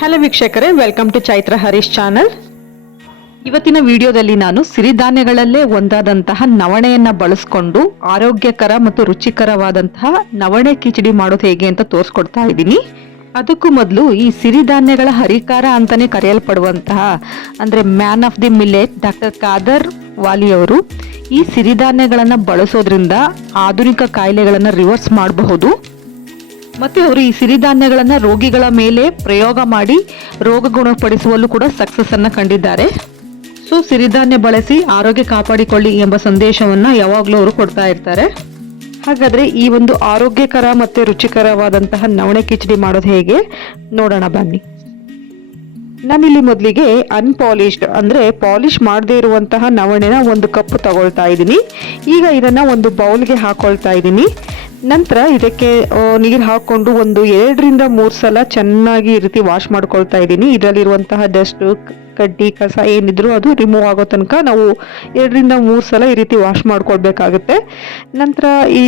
Hello ವೀಕ್ಷಕರೇ welcome to Chaitra Harish channel ಇವತ್ತಿನ ವಿಡಿಯೋದಲ್ಲಿ ನಾನು ಸಿರಿಧಾನ್ಯಗಳಲ್ಲೇ ಒಂದಾದಂತಹ ನವಣೆಯನ್ನ ಬಳಸ್ಕೊಂಡು ಆರೋಗ್ಯಕರ ಮತ್ತು ರುಚಿಕರವಾದಂತಹ ನವಣೆ ಕಿಚಡಿ ಮಾಡೋದು ಹೇಗೆ ಅಂತ ತೋರಿಸ್ಕೊಡ್ತಾ ಇದ್ದೀನಿ. ಅದಕ್ಕೂ ಮೊದಲು ಈ ಸಿರಿಧಾನ್ಯಗಳ ಹರಿಕಾರ ಅಂತಾನೆ ಕರೆಯಲ್ಪಡುವಂತಹ, ಅಂದ್ರೆ man of the millet doctor Khadar ವಾಲಿಯವರು ಈ ಸಿರಿಧಾನ್ಯಗಳನ್ನ ಬಳಸೋದ್ರಿಂದ ಆಧುನಿಕ ಕಾಯಿಲೆಗಳನ್ನ ರಿವರ್ಸ್ ಮಾಡಬಹುದು. ಮತ್ತೆ ಅವರು ಈ ಸಿರಿಧಾನ್ಯಗಳನ್ನ ರೋಗಿಗಳ ಮೇಲೆ ಪ್ರಯೋಗ ಮಾಡಿ ರೋಗ ಗುಣಪಡಿಸುವಲ್ಲೂ ಕೂಡ ಸಕ್ಸಸ್ ಅನ್ನ ಕಂಡಿದ್ದಾರೆ. ಸೊ ಸಿರಿಧಾನ್ಯ ಬಳಸಿ ಆರೋಗ್ಯ ಕಾಪಾಡಿಕೊಳ್ಳಿ ಎಂಬ ಸಂದೇಶವನ್ನ ಯಾವಾಗಲೂ ಅವರು ಕೊಡ್ತಾ ಇರ್ತಾರೆ. ಹಾಗಾದ್ರೆ ಈ ಒಂದು ಆರೋಗ್ಯಕರ ಮತ್ತೆ ರುಚಿಕರವಾದಂತಹ ನವಣೆ ಕಿಚಡಿ ಮಾಡೋದು ಹೇಗೆ? ನೋಡೋಣ, ಬನ್ನಿ. ನಾನಿಲ್ಲಿ ಮೊದಲಿಗೆ ಅನ್ಪಾಲಿಶ್ಡ್ ಅಂದ್ರೆ ಪಾಲಿಶ್ ಮಾಡದೇ ಇರುವಂತಹ ನವಣೆನ ಒಂದು ಕಪ್ ತಗೊಳ್ತಾ ಇದ್ದೀನಿ. ಈಗ ಇದನ್ನ ಒಂದು ಬೌಲ್ಗೆ ಹಾಕೊಳ್ತಾ ಇದ್ದೀನಿ. ನಂತರ ಇದಕ್ಕೆ ನೀರು ಹಾಕೊಂಡು ಒಂದು ಎರಡರಿಂದ ಮೂರು ಸಲ ಚೆನ್ನಾಗಿ ಈ ರೀತಿ ವಾಶ್ ಮಾಡ್ಕೊಳ್ತಾ ಇದ್ದೀನಿ. ಇದರಲ್ಲಿರುವಂತಹ ಡಸ್ಟು ಕಡ್ಡಿ, ಕಸ ಏನಿದ್ರು ಅದು ರಿಮೂವ್ ಆಗೋ ತನಕ ನಾವು ಎರಡರಿಂದ ಮೂರು ಸಲ ಈ ರೀತಿ ವಾಶ್ ಮಾಡ್ಕೊಳ್ಬೇಕಾಗುತ್ತೆ. ನಂತರ ಈ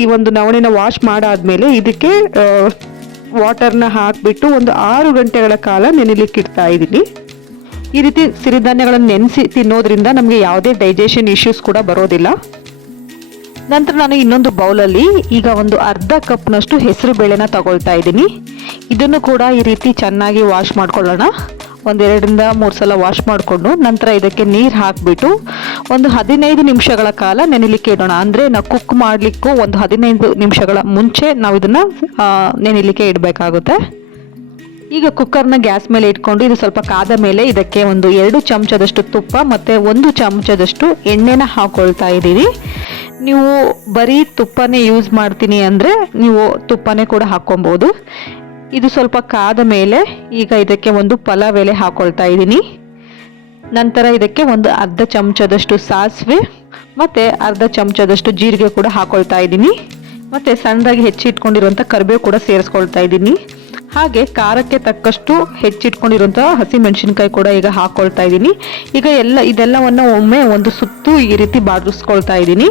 ಈ ಒಂದು ನವಣೆನ ವಾಶ್ ಮಾಡಾದ್ಮೇಲೆ ಇದಕ್ಕೆ ವಾಟರ್ನ ಹಾಕಿಬಿಟ್ಟು ಒಂದು ಆರು ಗಂಟೆಗಳ ಕಾಲ ನೆನೆಲಿಕ್ಕೆ ಇಡ್ತಾ ಇದ್ದೀನಿ. ಈ ರೀತಿ ಸಿರಿಧಾನ್ಯಗಳನ್ನು ನೆನೆಸಿ ತಿನ್ನೋದ್ರಿಂದ ನಮಗೆ ಯಾವುದೇ ಡೈಜೆಷನ್ ಇಶ್ಯೂಸ್ ಕೂಡ ಬರೋದಿಲ್ಲ. ನಂತರ ನಾನು ಇನ್ನೊಂದು ಬೌಲಲ್ಲಿ ಈಗ ಒಂದು ಅರ್ಧ ಕಪ್ನಷ್ಟು ಹೆಸರು ಬೇಳೆನ ತಗೊಳ್ತಾ ಇದ್ದೀನಿ. ಇದನ್ನು ಕೂಡ ಈ ರೀತಿ ಚೆನ್ನಾಗಿ ವಾಶ್ ಮಾಡ್ಕೊಳ್ಳೋಣ. ಒಂದೆರಡರಿಂದ ಮೂರು ಸಲ ವಾಶ್ ಮಾಡಿಕೊಂಡು ನಂತರ ಇದಕ್ಕೆ ನೀರು ಹಾಕಿಬಿಟ್ಟು ಒಂದು ಹದಿನೈದು ನಿಮಿಷಗಳ ಕಾಲ ನೆನೆಲಿಕ್ಕೆ ಇಡೋಣ. ಅಂದರೆ ನಾವು ಕುಕ್ ಮಾಡಲಿಕ್ಕೂ ಒಂದು ಹದಿನೈದು ನಿಮಿಷಗಳ ಮುಂಚೆ ನಾವು ಇದನ್ನು ನೆನೆಲಿಕ್ಕೆ ಇಡಬೇಕಾಗುತ್ತೆ. ಈಗ ಕುಕ್ಕರ್ನ ಗ್ಯಾಸ್ ಮೇಲೆ ಇಟ್ಕೊಂಡು ಇದು ಸ್ವಲ್ಪ ಕಾದ ಮೇಲೆ ಇದಕ್ಕೆ ಒಂದು ಎರಡು ಚಮಚದಷ್ಟು ತುಪ್ಪ ಮತ್ತು ಒಂದು ಚಮಚದಷ್ಟು ಎಣ್ಣೆನ ಹಾಕ್ಕೊಳ್ತಾ ಇದ್ದೀವಿ. ನೀವು ಬರೀ ತುಪ್ಪನೇ ಯೂಸ್ ಮಾಡ್ತೀನಿ ಅಂದರೆ ನೀವು ತುಪ್ಪನೇ ಕೂಡ ಹಾಕ್ಕೊಬೋದು. ಇದು ಸ್ವಲ್ಪ ಕಾದ ಮೇಲೆ ಈಗ ಇದಕ್ಕೆ ಒಂದು ಪಲಾವ್ ಎಲೆ ಹಾಕೊಳ್ತಾ ಇದ್ದೀನಿ. ನಂತರ ಇದಕ್ಕೆ ಒಂದು ಅರ್ಧ ಚಮಚದಷ್ಟು ಸಾಸಿವೆ ಮತ್ತು ಅರ್ಧ ಚಮಚದಷ್ಟು ಜೀರಿಗೆ ಕೂಡ ಹಾಕೊಳ್ತಾ ಇದ್ದೀನಿ. ಮತ್ತು ಸಣ್ಣದಾಗಿ ಹೆಚ್ಚಿಟ್ಕೊಂಡಿರುವಂಥ ಕರಿಬೇವು ಕೂಡ ಸೇರಿಸ್ಕೊಳ್ತಾ ಇದ್ದೀನಿ. ಹಾಗೆ ಖಾರಕ್ಕೆ ತಕ್ಕಷ್ಟು ಹೆಚ್ಚಿಟ್ಕೊಂಡಿರುವಂತಹ ಹಸಿ ಮೆಣಸಿನ್ಕಾಯಿ ಕೂಡ ಈಗ ಹಾಕೊಳ್ತಾ ಇದ್ದೀನಿ. ಈಗ ಎಲ್ಲ ಇದೆಲ್ಲವನ್ನು ಒಮ್ಮೆ ಒಂದು ಸುತ್ತು ಈ ರೀತಿ ಬಾಡಿಸ್ಕೊಳ್ತಾ ಇದ್ದೀನಿ.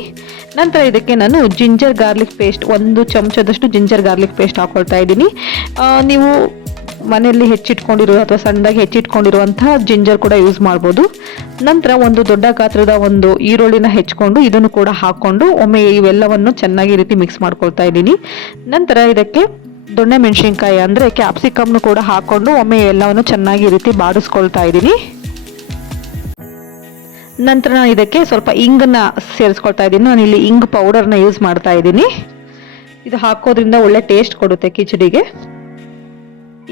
ನಂತರ ಇದಕ್ಕೆ ನಾನು ಜಿಂಜರ್ ಗಾರ್ಲಿಕ್ ಪೇಸ್ಟ್, ಒಂದು ಚಮಚದಷ್ಟು ಜಿಂಜರ್ ಗಾರ್ಲಿಕ್ ಪೇಸ್ಟ್ ಹಾಕೊಳ್ತಾ ಇದ್ದೀನಿ. ನೀವು ಮನೆಯಲ್ಲಿ ಹೆಚ್ಚಿಟ್ಕೊಂಡಿರೋ ಅಥವಾ ಸಣ್ಣದಾಗಿ ಹೆಚ್ಚಿಟ್ಕೊಂಡಿರುವಂತಹ ಜಿಂಜರ್ ಕೂಡ ಯೂಸ್ ಮಾಡ್ಬೋದು. ನಂತರ ಒಂದು ದೊಡ್ಡ ಗಾತ್ರದ ಒಂದು ಈರುಳ್ಳಿನ ಹೆಚ್ಕೊಂಡು ಇದನ್ನು ಕೂಡ ಹಾಕ್ಕೊಂಡು ಒಮ್ಮೆ ಇವೆಲ್ಲವನ್ನು ಚೆನ್ನಾಗಿ ರೀತಿ ಮಿಕ್ಸ್ ಮಾಡ್ಕೊಳ್ತಾ ಇದ್ದೀನಿ. ನಂತರ ಇದಕ್ಕೆ ದೊಣ್ಣೆ ಮೆಣಸಿನ್ಕಾಯಿ ಅಂದರೆ ಕ್ಯಾಪ್ಸಿಕಮ್ನು ಕೂಡ ಹಾಕೊಂಡು ಒಮ್ಮೆ ಎಲ್ಲವನ್ನು ಚೆನ್ನಾಗಿ ರೀತಿ ಬಾಡಿಸ್ಕೊಳ್ತಾ ಇದ್ದೀನಿ. ನಂತರ ನಾನು ಇದಕ್ಕೆ ಸ್ವಲ್ಪ ಇಂಗನ್ನು ಸೇರಿಸ್ಕೊಳ್ತಾ ಇದ್ದೀನಿ. ನಾನು ಇಲ್ಲಿ ಇಂಗ್ ಪೌಡರ್ನ ಯೂಸ್ ಮಾಡ್ತಾ ಇದ್ದೀನಿ. ಇದು ಹಾಕೋದ್ರಿಂದ ಒಳ್ಳೆ ಟೇಸ್ಟ್ ಕೊಡುತ್ತೆ ಕಿಚಡಿಗೆ.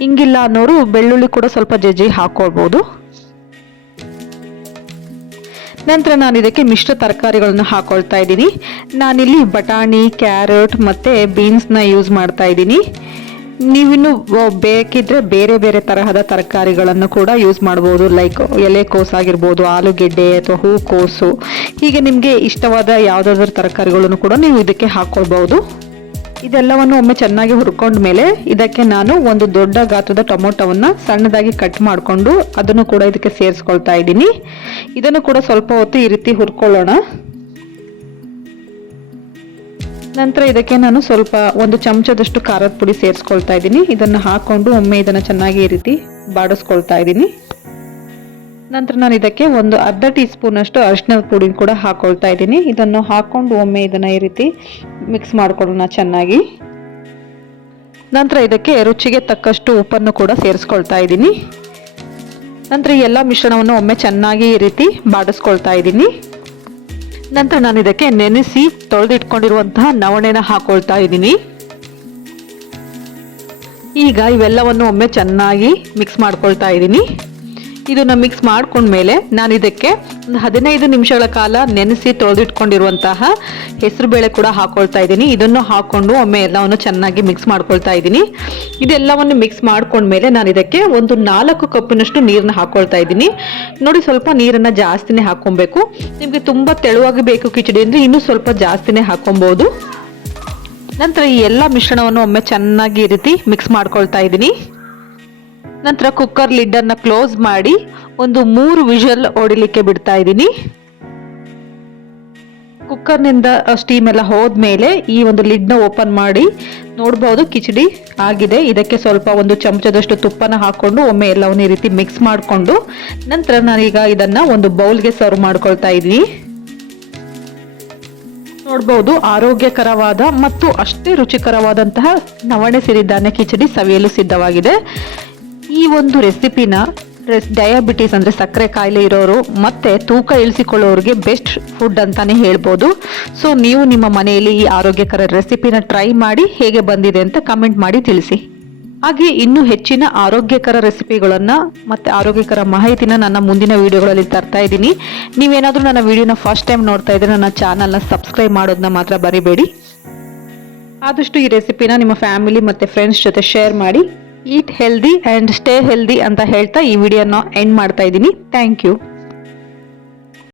ಇಂಗಿಲ್ಲ ಅನ್ನೋರು ಬೆಳ್ಳುಳ್ಳಿ ಕೂಡ ಸ್ವಲ್ಪ ಜಜ್ಜಿ ಹಾಕೊಳ್ಬೋದು. ನಂತರ ನಾನು ಇದಕ್ಕೆ ಮಿಶ್ರ ತರಕಾರಿಗಳನ್ನು ಹಾಕೊಳ್ತಾ ಇದ್ದೀನಿ. ನಾನಿಲ್ಲಿ ಬಟಾಣಿ, ಕ್ಯಾರೆಟ್ ಮತ್ತು ಬೀನ್ಸ್ನ ಯೂಸ್ ಮಾಡ್ತಾ ಇದ್ದೀನಿ. ನೀವಿನ್ನು ಬೇಕಿದ್ರೆ ಬೇರೆ ಬೇರೆ ತರಹದ ತರಕಾರಿಗಳನ್ನು ಕೂಡ ಯೂಸ್ ಮಾಡ್ಬೋದು. ಲೈಕ್ ಎಲೆಕೋಸು ಆಗಿರ್ಬೋದು ಆಲೂಗೆಡ್ಡೆ ಅಥವಾ ಹೂಕೋಸು ಹೀಗೆ ನಿಮಗೆ ಇಷ್ಟವಾದ ಯಾವುದಾದ್ರೂ ತರಕಾರಿಗಳನ್ನು ಕೂಡ ನೀವು ಇದಕ್ಕೆ ಹಾಕ್ಕೊಳ್ಬೋದು ಇದೆಲ್ಲವನ್ನು ಒಮ್ಮೆ ಚೆನ್ನಾಗಿ ಹುರ್ಕೊಂಡ ಮೇಲೆ ಇದಕ್ಕೆ ನಾನು ಒಂದು ದೊಡ್ಡ ಗಾತ್ರದ ಟೊಮೊಟೊವನ್ನು ಸಣ್ಣದಾಗಿ ಕಟ್ ಮಾಡಿಕೊಂಡು ಅದನ್ನು ಕೂಡ ಇದಕ್ಕೆ ಸೇರಿಸ್ಕೊಳ್ತಾ ಇದ್ದೀನಿ. ಇದನ್ನು ಕೂಡ ಸ್ವಲ್ಪ ಹೊತ್ತು ಈ ರೀತಿ ಹುರ್ಕೊಳ್ಳೋಣ. ನಂತರ ಇದಕ್ಕೆ ನಾನು ಸ್ವಲ್ಪ ಒಂದು ಚಮಚದಷ್ಟು ಖಾರದ ಪುಡಿ ಸೇರಿಸ್ಕೊಳ್ತಾ ಇದ್ದೀನಿ. ಇದನ್ನು ಹಾಕೊಂಡು ಒಮ್ಮೆ ಇದನ್ನು ಚೆನ್ನಾಗಿ ಈ ರೀತಿ ಬಾಡಿಸ್ಕೊಳ್ತಾ ಇದ್ದೀನಿ. ನಂತರ ನಾನು ಇದಕ್ಕೆ ಒಂದು ಅರ್ಧ ಟೀ ಸ್ಪೂನ್ ಅಷ್ಟು ಅರಿಶಿನದ ಪುಡಿ ಕೂಡ ಹಾಕೊಳ್ತಾ ಇದ್ದೀನಿ. ಇದನ್ನು ಹಾಕೊಂಡು ಒಮ್ಮೆ ಇದನ್ನು ಈ ರೀತಿ ಮಿಕ್ಸ್ ಮಾಡ್ಕೊಳ್ಳೋಣ ಚೆನ್ನಾಗಿ. ನಂತರ ಇದಕ್ಕೆ ರುಚಿಗೆ ತಕ್ಕಷ್ಟು ಉಪ್ಪನ್ನು ಕೂಡ ಸೇರಿಸ್ಕೊಳ್ತಾ ಇದ್ದೀನಿ. ನಂತರ ಎಲ್ಲ ಮಿಶ್ರಣವನ್ನು ಒಮ್ಮೆ ಚೆನ್ನಾಗಿ ಈ ರೀತಿ ಬಾಡಿಸ್ಕೊಳ್ತಾ ಇದ್ದೀನಿ. ನಂತರ ನಾನು ಇದಕ್ಕೆ ನೆನೆಸಿ ತೊಳೆದಿಟ್ಕೊಂಡಿರುವಂತಹ ನವಣೆನ ಹಾಕೊಳ್ತಾ ಇದ್ದೀನಿ. ಈಗ ಇವೆಲ್ಲವನ್ನು ಒಮ್ಮೆ ಚೆನ್ನಾಗಿ ಮಿಕ್ಸ್ ಮಾಡ್ಕೊಳ್ತಾ ಇದ್ದೀನಿ. ಇದನ್ನು ಮಿಕ್ಸ್ ಮಾಡ್ಕೊಂಡ್ಮೇಲೆ ನಾನು ಇದಕ್ಕೆ ಒಂದು ಹದಿನೈದು ನಿಮಿಷಗಳ ಕಾಲ ನೆನೆಸಿ ತೊಳೆದಿಟ್ಕೊಂಡಿರುವಂತಹ ಹೆಸರು ಬೇಳೆ ಕೂಡ ಹಾಕೊಳ್ತಾ ಇದ್ದೀನಿ. ಇದನ್ನು ಹಾಕೊಂಡು ಒಮ್ಮೆ ಎಲ್ಲವನ್ನು ಚೆನ್ನಾಗಿ ಮಿಕ್ಸ್ ಮಾಡ್ಕೊಳ್ತಾ ಇದ್ದೀನಿ. ಇದೆಲ್ಲವನ್ನು ಮಿಕ್ಸ್ ಮಾಡ್ಕೊಂಡ್ಮೇಲೆ ನಾನು ಇದಕ್ಕೆ ಒಂದು ನಾಲ್ಕು ಕಪ್ಪಿನಷ್ಟು ನೀರನ್ನ ಹಾಕೊಳ್ತಾ ಇದ್ದೀನಿ. ನೋಡಿ ಸ್ವಲ್ಪ ನೀರನ್ನು ಜಾಸ್ತಿನೇ ಹಾಕೊಬೇಕು ನಿಮಗೆ ತುಂಬ ತೆಳುವಾಗಿ ಬೇಕು ಕಿಚಡಿ ಅಂದರೆ ಇನ್ನೂ ಸ್ವಲ್ಪ ಜಾಸ್ತಿನೇ ಹಾಕೊಬೋದು ನಂತರ ಈ ಎಲ್ಲ ಮಿಶ್ರಣವನ್ನು ಒಮ್ಮೆ ಚೆನ್ನಾಗಿ ರೀತಿ ಮಿಕ್ಸ್ ಮಾಡ್ಕೊಳ್ತಾ ಇದ್ದೀನಿ. ನಂತರ ಕುಕ್ಕರ್ ಲಿಡ್ಡನ್ನು ಕ್ಲೋಸ್ ಮಾಡಿ ಒಂದು ಮೂರು ವಿಷಲ್ ಹೊಡಿಲಿಕ್ಕೆ ಬಿಡ್ತಾ ಇದ್ದೀನಿ. ಕುಕ್ಕರ್ನಿಂದ ಸ್ಟೀಮ್ ಎಲ್ಲ ಹೋದ್ಮೇಲೆ ಈ ಒಂದು ಲಿಡ್ನ ಓಪನ್ ಮಾಡಿ ನೋಡ್ಬೋದು, ಕಿಚಡಿ ಆಗಿದೆ. ಇದಕ್ಕೆ ಸ್ವಲ್ಪ ಒಂದು ಚಮಚದಷ್ಟು ತುಪ್ಪನ ಹಾಕೊಂಡು ಒಮ್ಮೆ ಎಲ್ಲವನ್ನು ಈ ರೀತಿ ಮಿಕ್ಸ್ ಮಾಡಿಕೊಂಡು ನಂತರ ನಾನೀಗ ಇದನ್ನು ಒಂದು ಬೌಲ್ಗೆ ಸರ್ವ್ ಮಾಡ್ಕೊಳ್ತಾ ಇದ್ವಿ ನೋಡ್ಬೋದು, ಆರೋಗ್ಯಕರವಾದ ಮತ್ತು ಅಷ್ಟೇ ರುಚಿಕರವಾದಂತಹ ನವಣೆ ಸಿರಿಧಾನ್ಯ ಕಿಚಡಿ ಸವಿಯಲು ಸಿದ್ಧವಾಗಿದೆ. ಈ ಒಂದು ರೆಸಿಪಿನ ಡಯಾಬಿಟೀಸ್ ಅಂದರೆ ಸಕ್ಕರೆ ಕಾಯಿಲೆ ಇರೋರು ಮತ್ತು ತೂಕ ಇಳಿಸಿಕೊಳ್ಳೋರಿಗೆ ಬೆಸ್ಟ್ ಫುಡ್ ಅಂತಲೇ ಹೇಳ್ಬೋದು. ಸೊ ನೀವು ನಿಮ್ಮ ಮನೆಯಲ್ಲಿ ಈ ಆರೋಗ್ಯಕರ ರೆಸಿಪಿನ ಟ್ರೈ ಮಾಡಿ ಹೇಗೆ ಬಂದಿದೆ ಅಂತ ಕಮೆಂಟ್ ಮಾಡಿ ತಿಳಿಸಿ. ಹಾಗೆ ಇನ್ನೂ ಹೆಚ್ಚಿನ ಆರೋಗ್ಯಕರ ರೆಸಿಪಿಗಳನ್ನು ಮತ್ತು ಆರೋಗ್ಯಕರ ಮಾಹಿತಿನ ನನ್ನ ಮುಂದಿನ ವಿಡಿಯೋಗಳಲ್ಲಿ ತರ್ತಾ ಇದ್ದೀನಿ. ನೀವೇನಾದರೂ ನನ್ನ ವಿಡಿಯೋನ ಫಸ್ಟ್ ಟೈಮ್ ನೋಡ್ತಾ ಇದ್ರೆ ನನ್ನ ಚಾನಲ್ನ ಸಬ್ಸ್ಕ್ರೈಬ್ ಮಾಡೋದನ್ನ ಮಾತ್ರ ಬರಿಬೇಡಿ ಆದಷ್ಟು ಈ ರೆಸಿಪಿನ ನಿಮ್ಮ ಫ್ಯಾಮಿಲಿ ಮತ್ತು ಫ್ರೆಂಡ್ಸ್ ಜೊತೆ ಶೇರ್ ಮಾಡಿ. Eat healthy and stay healthy ಅಂತ ಹೇಳ್ತಾ ಈ ವಿಡಿಯೋನ ಎಂಡ್ ಮಾಡ್ತಾ ಇದ್ದೀನಿ. Thank you